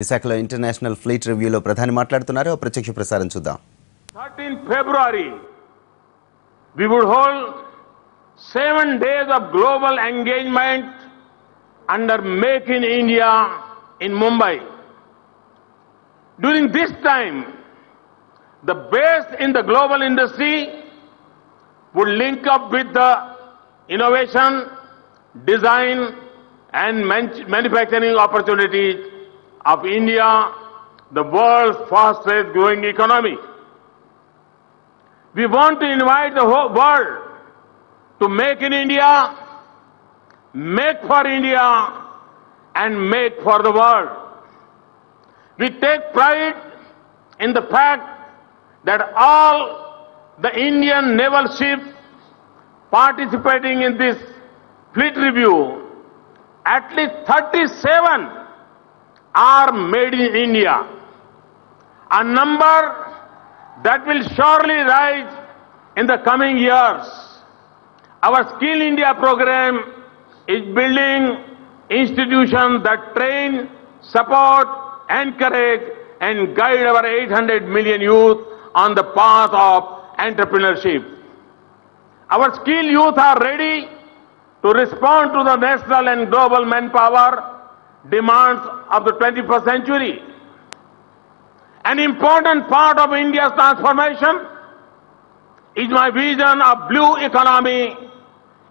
Visakhapatnam International Fleet Review lo Pradhani మాట్లాడుతున్నారు ప్రత్యక్ష ప్రసారం చూద్దాం 13th February we would hold 7 days of global engagement under Make in India in Mumbai. During this time, the best in the global industry would link up with the innovation, design and manufacturing opportunities of India, the world's fastest growing economy. We want to invite the whole world to make in India, make for India, and make for the world. We take pride in the fact that all the Indian naval ships participating in this fleet review, at least 37 are made in India, a number that will surely rise in the coming years. Our Skill India program is building institutions that train, support, encourage and guide our 800 million youth on the path of entrepreneurship. Our skilled youth are ready to respond to the national and global manpower demands of the 21st century. An important part of India's transformation is my vision of blue economy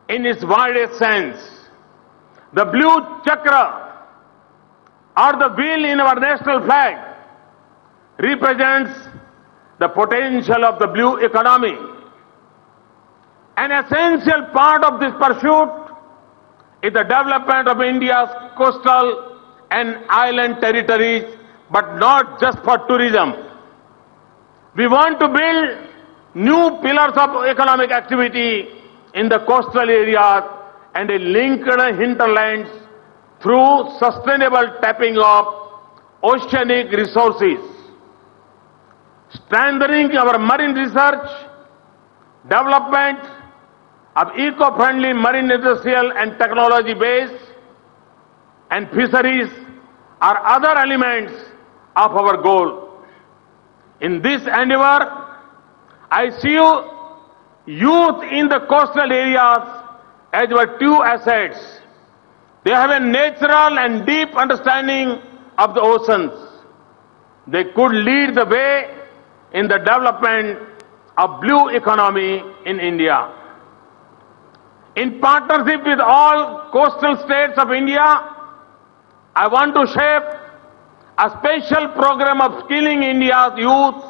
in its widest sense. The blue chakra, or the wheel in our national flag, represents the potential of the blue economy. An essential part of this pursuit is the development of India's coastal and island territories, but not just for tourism. We want to build new pillars of economic activity in the coastal areas and a linked hinterlands through sustainable tapping of oceanic resources. Strengthening our marine research, development of eco-friendly marine industrial and technology base and fisheries are other elements of our goal. In this endeavor, I see youth in the coastal areas as our true assets. They have a natural and deep understanding of the oceans. They could lead the way in the development of blue economy in India. In partnership with all coastal states of India, I want to shape a special program of skilling India's youth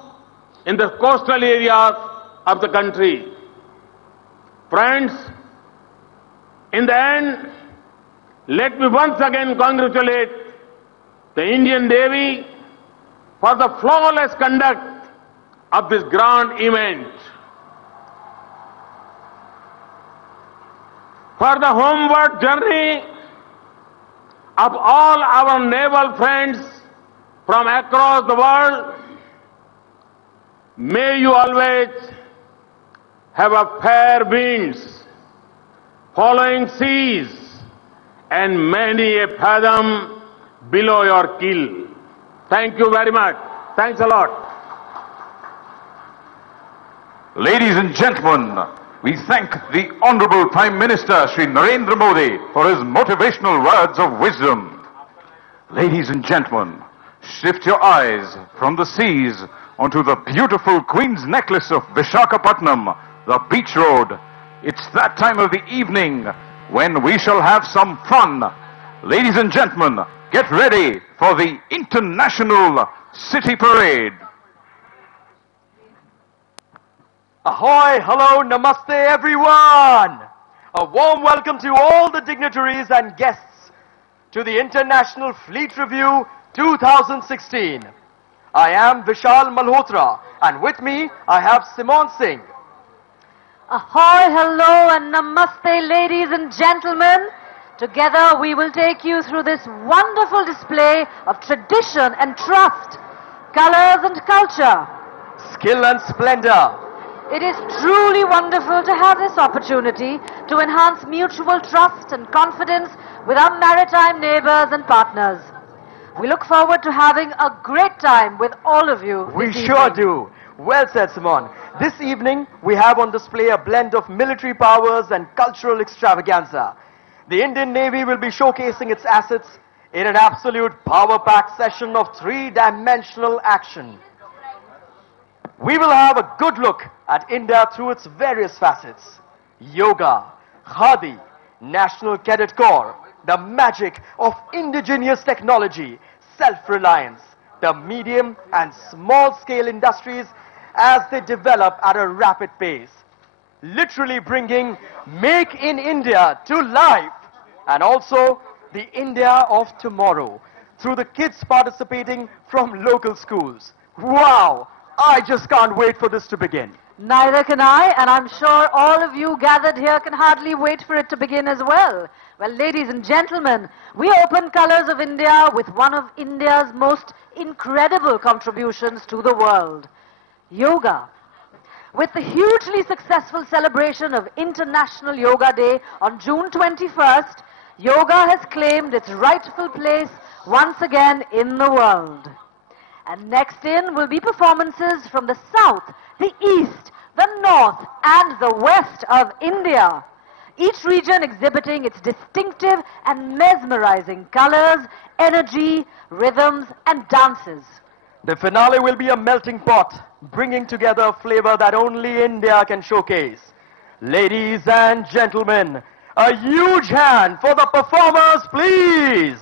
in the coastal areas of the country. Friends, in the end, let me once again congratulate the Indian Navy for the flawless conduct of this grand event. For the homeward journey of all our naval friends from across the world, may you always have a fair winds, following seas, and many a fathom below your keel. Thank you very much. Thanks a lot. Ladies and gentlemen, we thank the Honorable Prime Minister Shri Narendra Modi for his motivational words of wisdom. Ladies and gentlemen, shift your eyes from the seas onto the beautiful Queen's Necklace of Visakhapatnam, the beach road. It's that time of the evening when we shall have some fun. Ladies and gentlemen, get ready for the International City Parade. Ahoy, hello, namaste everyone! A warm welcome to all the dignitaries and guests to the International Fleet Review 2016. I am Vishal Malhotra and with me I have Simon Singh. Ahoy, hello and namaste ladies and gentlemen. Together we will take you through this wonderful display of tradition and trust, colors and culture, skill and splendor. It is truly wonderful to have this opportunity to enhance mutual trust and confidence with our maritime neighbors and partners. We look forward to having a great time with all of you. We this sure evening. do. Well said, Simon. This evening, we have on display a blend of military powers and cultural extravaganza. The Indian Navy will be showcasing its assets in an absolute power-packed session of three-dimensional action. We will have a good look at India through its various facets. Yoga, Khadi, National Cadet Corps, the magic of indigenous technology, self-reliance, the medium and small-scale industries as they develop at a rapid pace, literally bringing Make in India to life, and also the India of tomorrow through the kids participating from local schools. Wow! I just can't wait for this to begin. Neither can I, and I'm sure all of you gathered here can hardly wait for it to begin as well. Well, ladies and gentlemen, we open Colors of India with one of India's most incredible contributions to the world, yoga. With the hugely successful celebration of International Yoga Day on June 21st, yoga has claimed its rightful place once again in the world. And next in will be performances from the south, the east, the north and the west of India. Each region exhibiting its distinctive and mesmerizing colors, energy, rhythms and dances. The finale will be a melting pot, bringing together a flavor that only India can showcase. Ladies and gentlemen, a huge hand for the performers, please!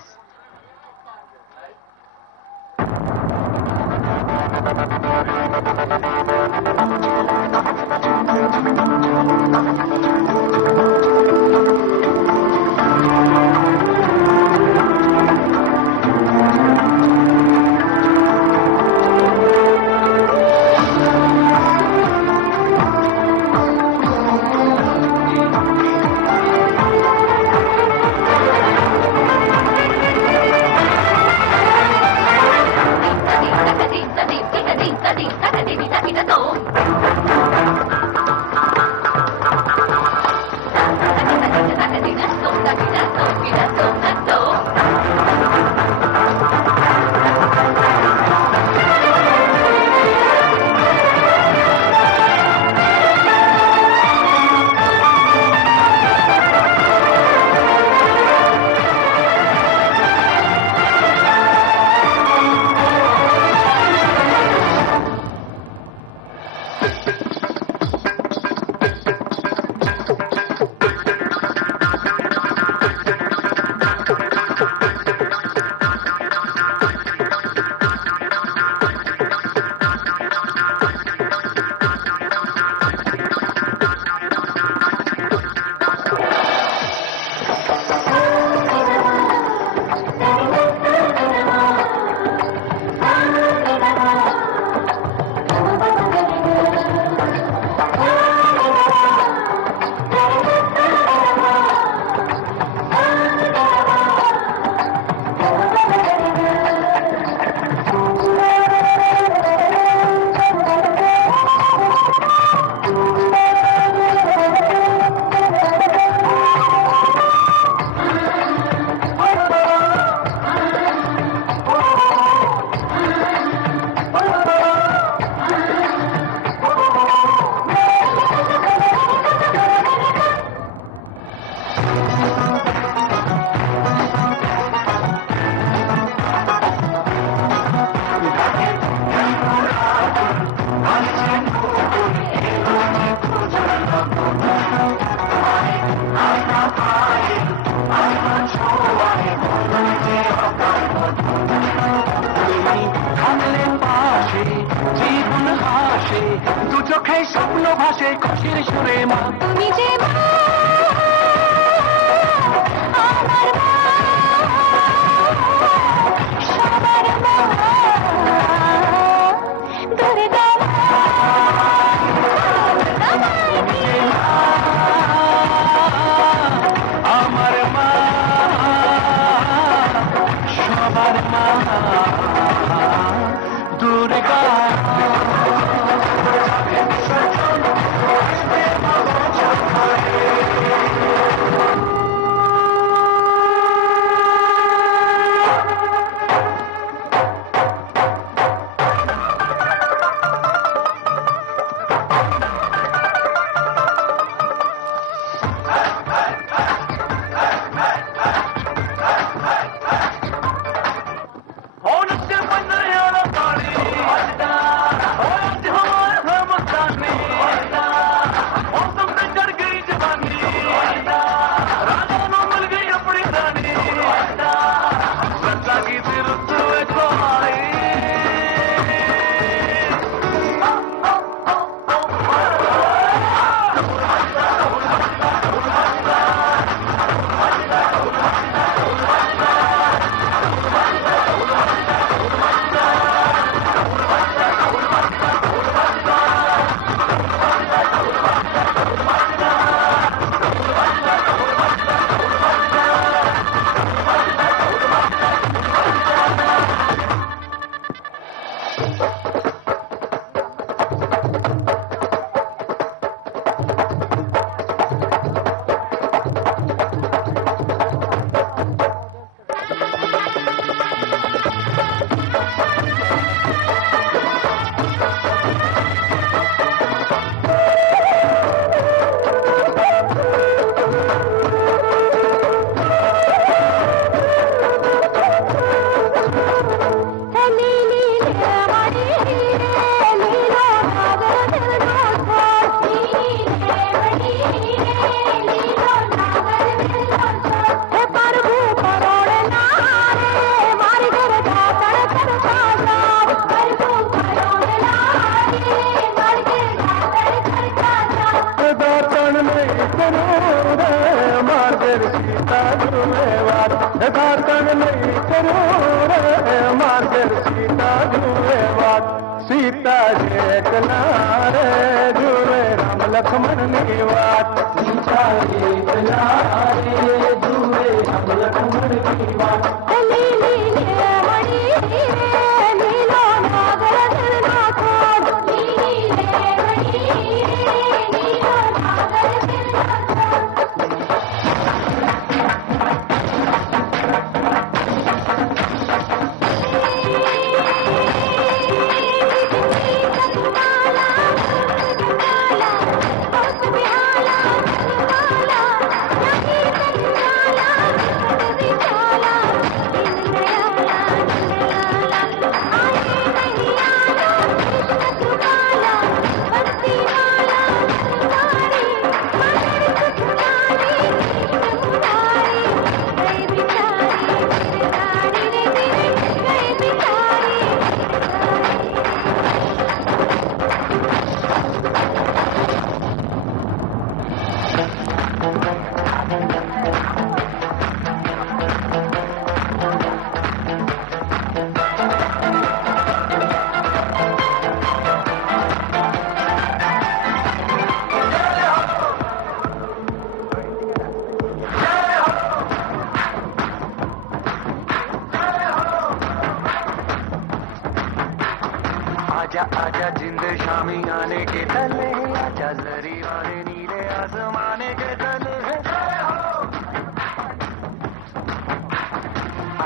Durga Sita जे कलारे जुए राम लक्ष्मण की बात सीता जे कलारे जुए राम लक्ष्मण की बात आजा आजा जिंद शामी आने के तले आजा जरी वाले नीले आसमाने के तले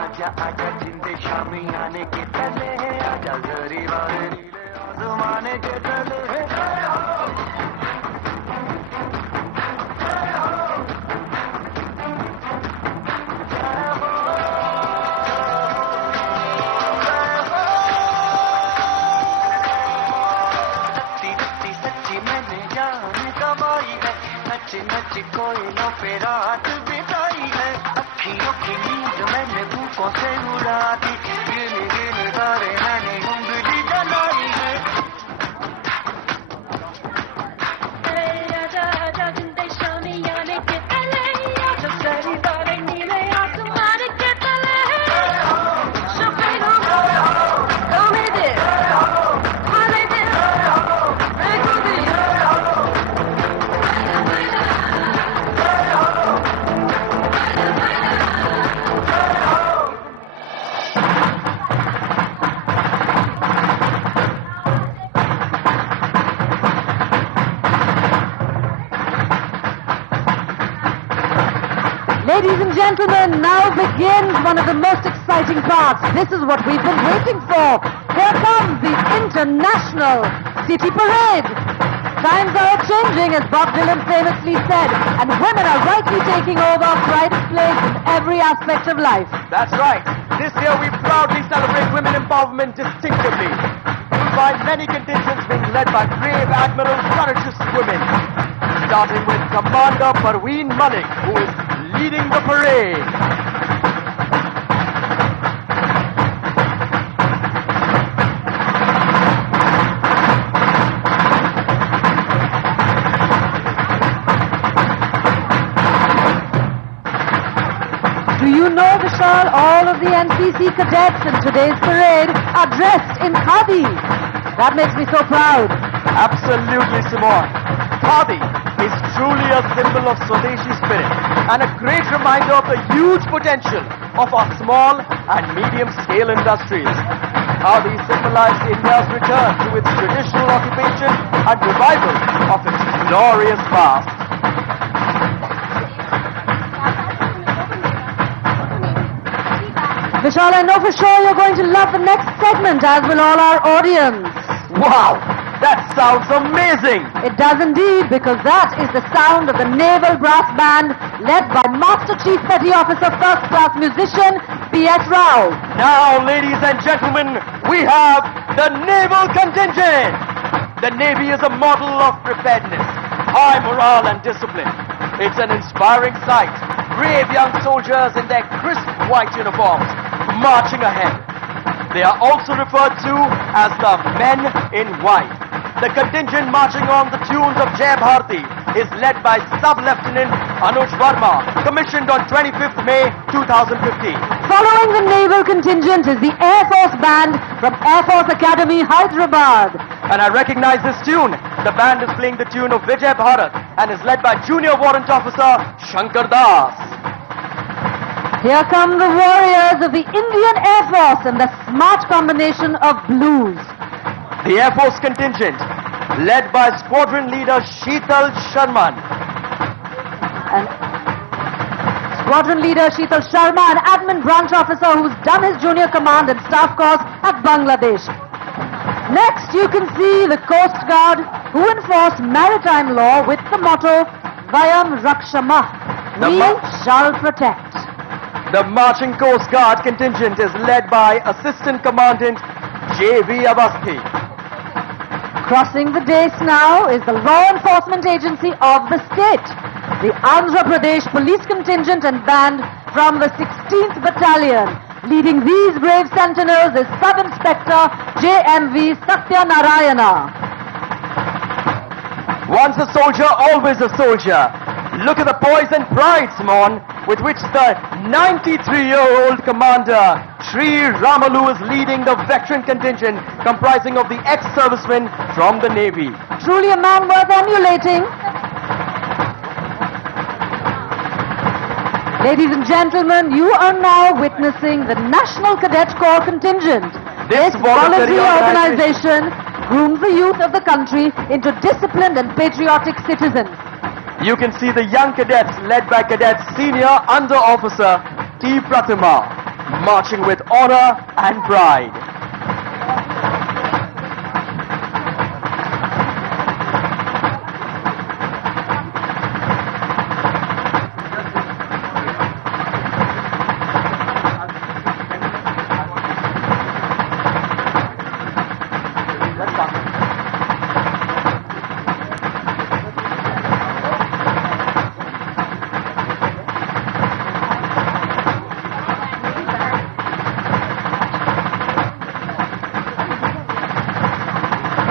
आजा आजा जिंद शामी आने के तले आजा जरी वाले नीले आसमाने के तले नच कोयलों पे रात बिताई है अखियों की नींद मैंने भूखों से उड़ा दी गिन गिन तारे मैंने उंगली जलाई है आजा आजा जिंदे शामी आने के तले आजा सारी तारे नीले आसमान के तले Ladies and gentlemen, now begins one of the most exciting parts. This is what we've been waiting for. Here comes the International City Parade. Times are changing, as Bob Dylan famously said, and women are rightly taking over pride of place in every aspect of life. That's right. This year we proudly celebrate women empowerment distinctively. You'll find many contingents being led by brave admirals, courageous women. Starting with Commander Parveen Malik, who is leading the parade. Do you know, Vishal, all of the NCC cadets in today's parade are dressed in khadi. That makes me so proud. Absolutely, Simone. Khadi is truly a symbol of Swadeshi spirit and a great reminder of the huge potential of our small and medium-scale industries. how these symbolize India's return to its traditional occupation and revival of its glorious past. Vishal, I know for sure you're going to love the next segment, as will all our audience. Wow, that sounds amazing! It does indeed, because that is the sound of the Naval Brass Band, led by Master Chief Petty Officer First Class Musician P.S. Rao. Now, ladies and gentlemen, we have the Naval Contingent. The Navy is a model of preparedness, high morale and discipline. It's an inspiring sight. Brave young soldiers in their crisp white uniforms, marching ahead. They are also referred to as the Men in White. The contingent marching on the tunes of Jai Bharati is led by Sub-Lieutenant Anuj Verma, commissioned on 25th May 2015. Following the naval contingent is the Air Force Band from Air Force Academy, Hyderabad. And I recognize this tune. The band is playing the tune of Vijay Bharat and is led by Junior Warrant Officer Shankar Das. Here come the warriors of the Indian Air Force and the smart combination of blues. The Air Force contingent, led by Squadron Leader Sheetal Sharman. And Squadron Leader Sheetal Sharma, an admin branch officer who's done his junior command and staff course at Bangladesh. Next, you can see the Coast Guard, who enforce maritime law with the motto, Vayam Rakshama, we shall protect. The marching Coast Guard contingent is led by Assistant Commandant J.V. Avasthi. Crossing the dais now is the law enforcement agency of the state, the Andhra Pradesh Police Contingent and Band from the 16th Battalion. Leading these brave sentinels is Sub-Inspector J.M.V. Satyanarayana. Once a soldier, always a soldier. Look at the poise and pride, Simon, with which the 93-year-old commander, Sri Ramalu, is leading the veteran contingent comprising of the ex-servicemen from the Navy. Truly a man worth emulating. Ladies and gentlemen, you are now witnessing the National Cadet Corps contingent. This voluntary organization grooms the youth of the country into disciplined and patriotic citizens. You can see the young cadets led by Cadet Senior Under Officer T. Pratima, marching with honor and pride.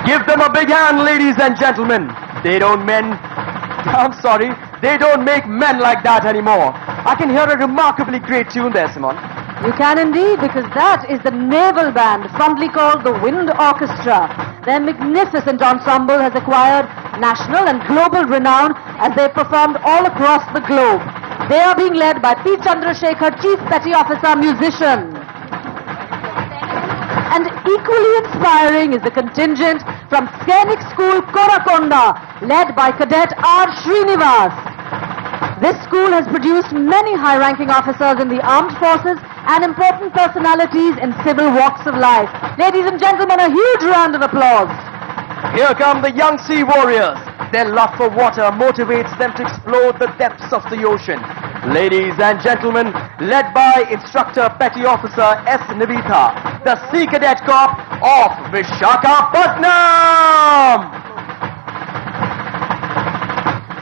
Give them a big hand, ladies and gentlemen. They don't make men like that anymore. I can hear a remarkably great tune there, Simon. You can indeed, because that is the Naval Band, fondly called the Wind Orchestra. Their magnificent ensemble has acquired national and global renown as they performed all across the globe. They are being led by P. Chandrasekhar, Chief Petty Officer, musician. And equally inspiring is the contingent from Scenic School, Korakonda, led by Cadet R. Srinivas. This school has produced many high-ranking officers in the armed forces and important personalities in civil walks of life. Ladies and gentlemen, a huge round of applause. Here come the young sea warriors. Their love for water motivates them to explore the depths of the ocean. Ladies and gentlemen, led by Instructor Petty Officer S. Nivitha, the Sea Cadet Corps of Visakhapatnam.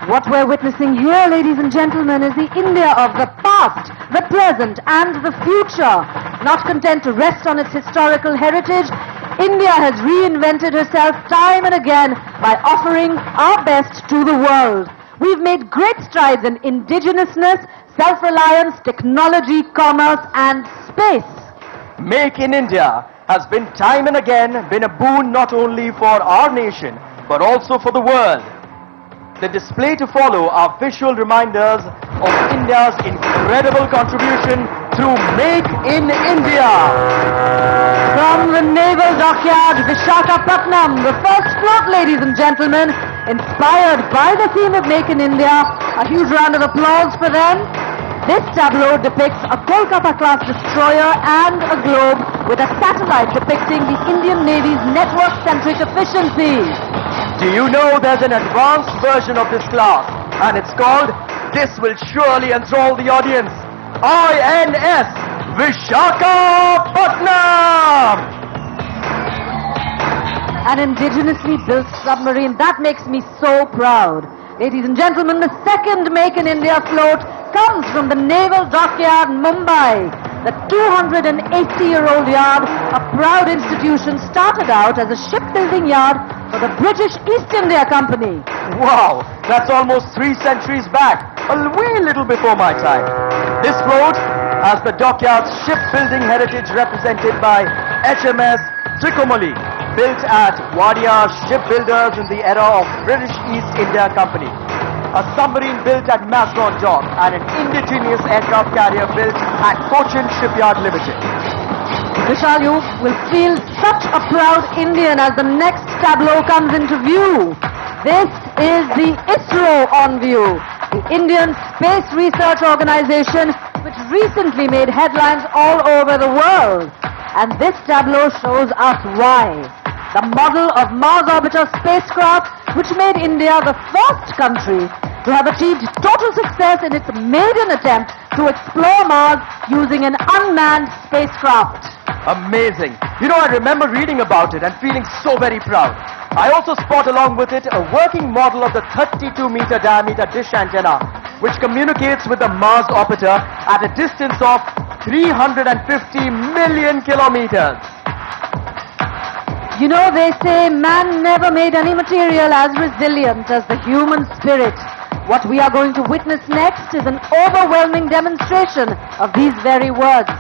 What we're witnessing here, ladies and gentlemen, is the India of the past, the present, and the future. Not content to rest on its historical heritage, India has reinvented herself time and again by offering our best to the world. We've made great strides in indigenousness, self-reliance, technology, commerce, and space. Make in India has been time and again a boon not only for our nation, but also for the world. The display to follow are visual reminders of India's incredible contribution to Make in India. From the Naval Dockyard, Visakhapatnam, the first float, ladies and gentlemen, inspired by the theme of Make in India. A huge round of applause for them. This tableau depicts a Kolkata-class destroyer and a globe with a satellite depicting the Indian Navy's network-centric efficiency. Do you know there's an advanced version of this class? And it's called This Will Surely Enthrall the Audience. INS Visakhapatnam! An indigenously built submarine. That makes me so proud. Ladies and gentlemen, the second Make in India float comes from the Naval Dockyard, Mumbai. The 280-year-old yard, a proud institution, started out as a shipbuilding yard for the British East India Company. Wow, that's almost 3 centuries back, a wee little before my time. This float has the dockyard's shipbuilding heritage represented by HMS Trikomali, built at Wadia Shipbuilders in the era of British East India Company. A submarine built at Mascon Dock and an indigenous aircraft carrier built at Cochin Shipyard Limited. Vishal, you will feel such a proud Indian as the next tableau comes into view. This is the ISRO on view, the Indian Space Research Organization, which recently made headlines all over the world. And this tableau shows us why. The model of Mars Orbiter spacecraft, which made India the first country to have achieved total success in its maiden attempt to explore Mars using an unmanned spacecraft. Amazing. You know, I remember reading about it and feeling so very proud. I also spot along with it a working model of the 32-meter diameter dish antenna, which communicates with the Mars orbiter at a distance of 350 million kilometers. You know, they say man never made any material as resilient as the human spirit. What we are going to witness next is an overwhelming demonstration of these very words.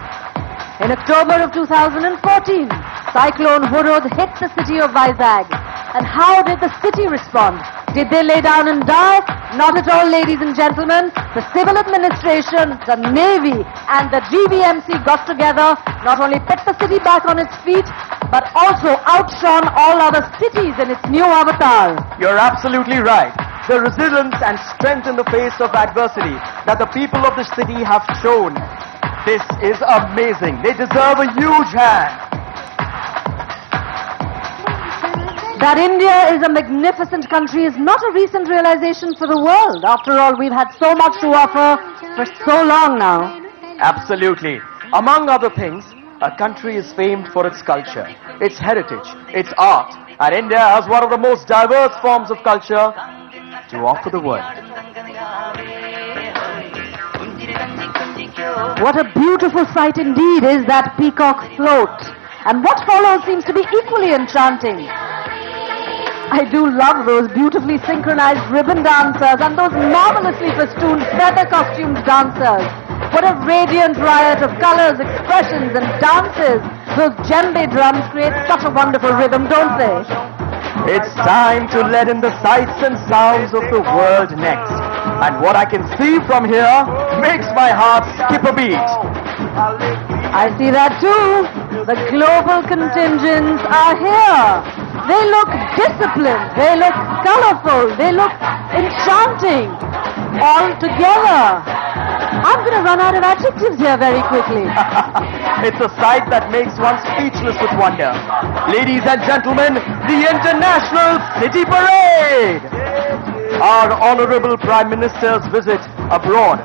In October of 2014, Cyclone Hurud hit the city of Vizag. And how did the city respond? Did they lay down and die? Not at all, ladies and gentlemen. The civil administration, the Navy and the GVMC got together, not only put the city back on its feet, but also outshone all other cities in its new avatar. You're absolutely right. The resilience and strength in the face of adversity that the people of the city have shown. This is amazing. They deserve a huge hand. That India is a magnificent country is not a recent realization for the world. After all, we've had so much to offer for so long now. Absolutely. Among other things, a country is famed for its culture, its heritage, its art, and India has one of the most diverse forms of culture to offer the world. What a beautiful sight indeed is that peacock float. And what follows seems to be equally enchanting. I do love those beautifully synchronized ribbon dancers and those marvelously festooned feather-costumed dancers. What a radiant riot of colors, expressions and dances. Those djembe drums create such a wonderful rhythm, don't they? It's time to let in the sights and sounds of the world next. And what I can see from here makes my heart skip a beat. I see that too. The global contingents are here. They look disciplined, they look colorful, they look enchanting, all together. I'm going to run out of adjectives here very quickly. It's a sight that makes one speechless with wonder. Ladies and gentlemen, the International City Parade! Our Honorable Prime Minister's visit abroad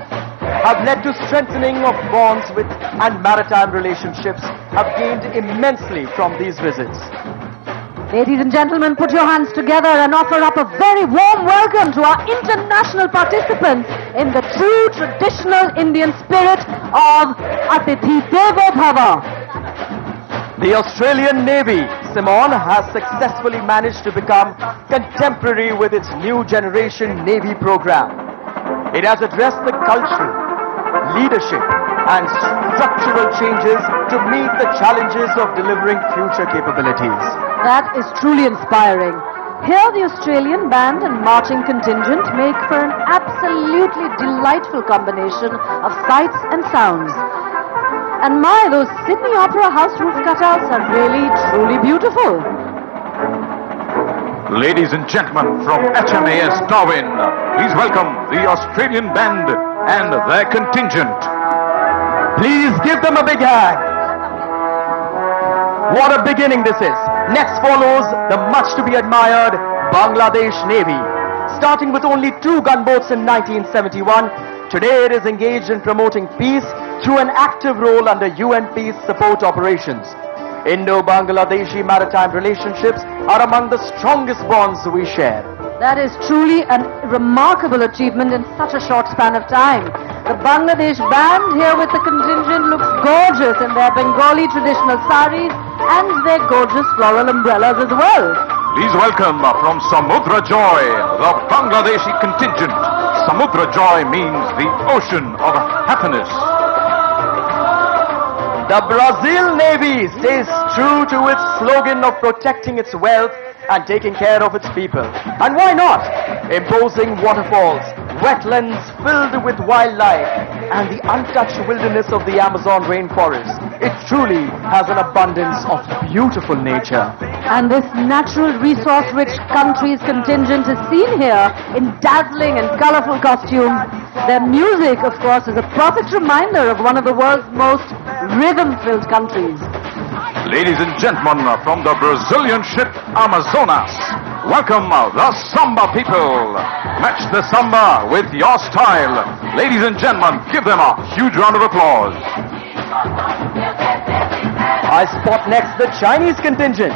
have led to strengthening of bonds with and maritime relationships have gained immensely from these visits. Ladies and gentlemen, put your hands together and offer up a very warm welcome to our international participants in the true traditional Indian spirit of Atithi Devo Bhava. The Australian Navy, Simon, has successfully managed to become contemporary with its new generation Navy program. It has addressed the cultural, leadership and structural changes to meet the challenges of delivering future capabilities. That is truly inspiring. Here the Australian band and marching contingent make for an absolutely delightful combination of sights and sounds. And my, those Sydney Opera House roof cutouts are really, truly beautiful. Ladies and gentlemen from HMAS Darwin, please welcome the Australian band and their contingent. Please give them a big hand. What a beginning this is. Next follows the much to be admired Bangladesh Navy. Starting with only 2 gunboats in 1971, today it is engaged in promoting peace through an active role under UN peace support operations. Indo-Bangladeshi maritime relationships are among the strongest bonds we share. That is truly a remarkable achievement in such a short span of time. The Bangladesh band here with the contingent looks gorgeous in their Bengali traditional saris and their gorgeous floral umbrellas as well. Please welcome from Samudra Joy, the Bangladeshi contingent. Samudra Joy means the ocean of happiness. The Brazil Navy stays true to its slogan of protecting its wealth and taking care of its people. And why not? Imposing waterfalls, wetlands filled with wildlife, and the untouched wilderness of the Amazon rainforest. It truly has an abundance of beautiful nature. And this natural resource-rich country's contingent is seen here in dazzling and colorful costumes. Their music, of course, is a perfect reminder of one of the world's most rhythm-filled countries. Ladies and gentlemen from the Brazilian ship Amazonas, welcome the Samba people. Match the Samba with your style. Ladies and gentlemen, give them a huge round of applause. I spot next the Chinese contingent.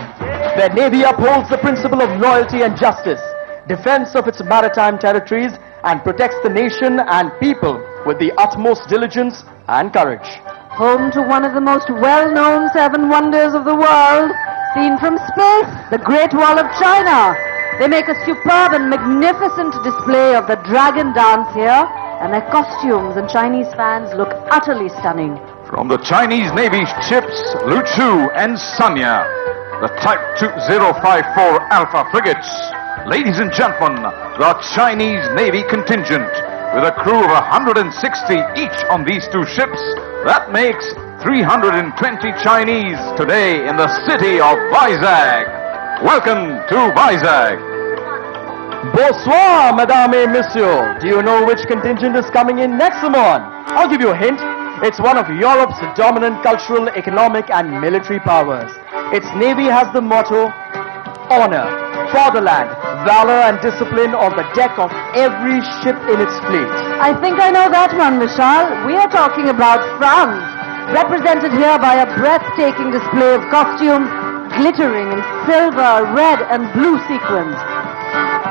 Their navy upholds the principle of loyalty and justice, defense of its maritime territories, and protects the nation and people with the utmost diligence and courage. Home to one of the most well-known 7 wonders of the world, seen from space, the Great Wall of China. They make a superb and magnificent display of the dragon dance here, and their costumes and Chinese fans look utterly stunning. From the Chinese Navy ships Luchu and Sanya, the Type 2054 Alpha frigates. Ladies and gentlemen, the Chinese Navy contingent with a crew of 160 each on these 2 ships. That makes 320 Chinese today in the city of Vizag. Welcome to Vizag. Bonsoir, mesdames et messieurs. Do you know which contingent is coming in next, Simon? I'll give you a hint. It's one of Europe's dominant cultural, economic and military powers. Its navy has the motto, honor, fatherland, valor and discipline on the deck of every ship in its fleet. I think I know that one, Vishal. We are talking about France, represented here by a breathtaking display of costumes glittering in silver, red and blue sequins.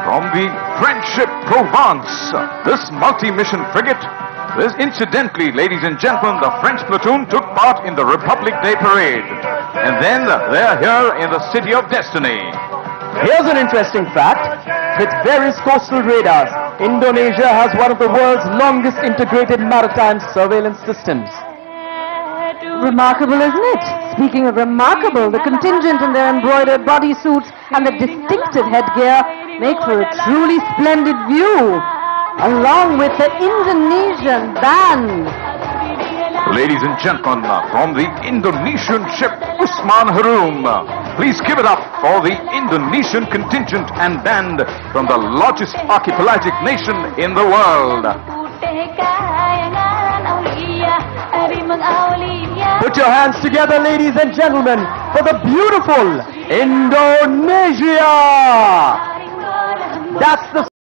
From the French ship Provence, this multi-mission frigate. This, incidentally, ladies and gentlemen, the French platoon took part in the Republic Day parade. And then they're here in the City of Destiny. Here's an interesting fact. With various coastal radars, Indonesia has one of the world's longest integrated maritime surveillance systems. Remarkable, isn't it? Speaking of remarkable, the contingent in their embroidered bodysuits and the distinctive headgear make for a truly splendid view, along with the Indonesian band. Ladies and gentlemen, from the Indonesian ship Usman Harum, please give it up for the Indonesian contingent and band from the largest archipelagic nation in the world. Put your hands together, ladies and gentlemen, for the beautiful Indonesia! That's the